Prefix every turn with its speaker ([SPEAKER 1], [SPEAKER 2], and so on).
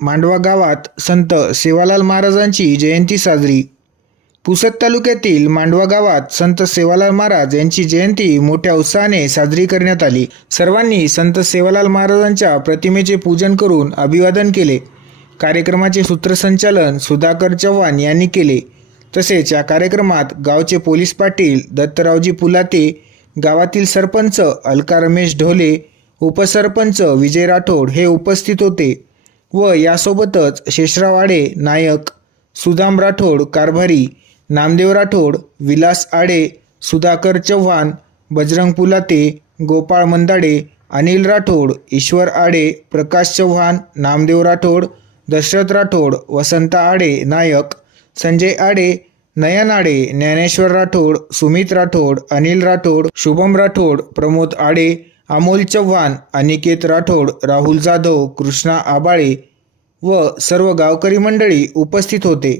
[SPEAKER 1] मांडवा गावात संत सेवालाल महाराजांची जयंती साजरी. पुसद तालुक्यातील मांडवा गावात संत सेवालाल महाराज यांची जयंती मोठ्या उत्साहाने साजरी करण्यात आली. सर्वांनी संत सेवालाल महाराजांच्या प्रतिमेचे पूजन करून अभिवादन केले. कार्यक्रमाचे सूत्रसंचालन सुधाकर चव्हाण यांनी केले. तसेच या कार्यक्रमात गावचे पोलीस पाटील दत्तरावजी पुलाते गावातील सरपंच अलका रमेश ढोले उपसरपंच विजय राठोड हे उपस्थित होते व यासोबतच शेषरावाडे नायक सुदाम राठोड कारभारी नामदेव राठोड विलास आडे सुधाकर चव्हाण बजरंग पुलाते गोपाळ मंदाडे अनिल राठोड ईश्वर आडे प्रकाश चव्हाण नामदेव राठोड दशरथ राठोड वसंत आडे नायक संजय आडे नयन आडे ज्ञानेश्वर राठोड सुमित राठोड अनिल राठोड शुभम राठोड प्रमोद आडे अमोल चव्हाण अनिकेत राठोड राहुल जाधव कृष्णा आबाळे व सर्व गावकरी मंडळी उपस्थित होते.